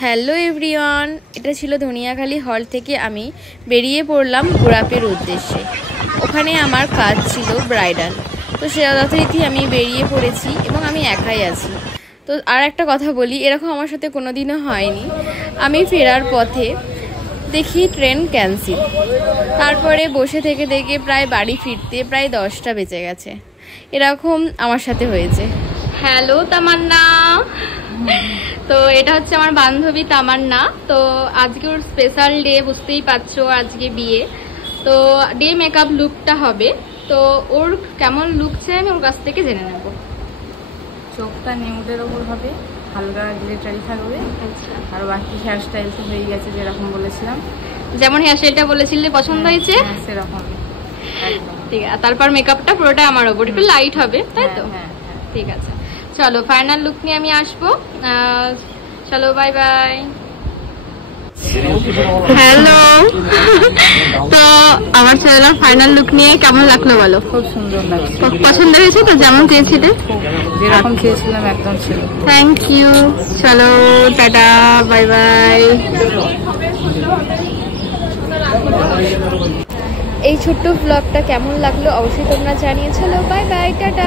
Hello everyone, এটা ছিল ধনিয়াখালী হল থেকে আমি বেরিয়ে পড়লাম গোড়াপের উদ্দেশ্যে। ওখানে আমার কাজ ছিল ব্রাইডাল, তো সে যথারীতি আমি বেরিয়ে পড়েছি এবং আমি একাই আছি। তো আর একটা কথা বলি, এরকম আমার সাথে কোনো দিনও হয়নি। আমি ফেরার পথে দেখি ট্রেন ক্যান্সেল, তারপরে বসে থেকে থেকে প্রায় বাড়ি ফিরতে প্রায় 10টা বেজে গেছে। এরকম আমার সাথে হয়েছে। হ্যালো তামান্না, তো এটা হচ্ছে আমার বান্ধবী তামান্না। তো আজকে ওর স্পেশাল ডে, বুঝতেই পারছো, আজকে বিয়ে। তো ডে মেকআপ লুকটা হবে, তো ওর কেমন লুক চাই আমি ওর কাছ থেকে জেনে নেব। চোখটা নিউডের ওপর হবে, হালকা গ্লিটারি থাকবে। আচ্ছা, আর বাকি হেয়ার স্টাইল তো হয়ে গেছে যেরকম বলেছিলাম। যেমন হেয়ার স্টাইলটা বলেছিলে পছন্দ হয়েছে সেরকম। ঠিক আছে, তারপর মেকআপটা পুরোটা আমার ওপর, একটু লাইট হবে, তাই তো? ঠিক আছে, চলো ফাইনাল লুক নিয়ে আমি আসবো। চলো, বাই বাই। হ্যালো, তো আমার চ্যানেলের ফাইনাল লুক নিয়ে কেমন লাগলো বলো? খুব সুন্দর লাগছে, পছন্দ হয়েছে তো? যেমন চেয়েছিলে, যেরকম চেয়েছিলাম একদম ছিল। Thank you. চলো, টাটা, বাই বাই। এই ছোট্ট ব্লগটা কেমন লাগলো অবশ্যই তোমরা জানিয়ে। চলো, বাই বাই, টাটা।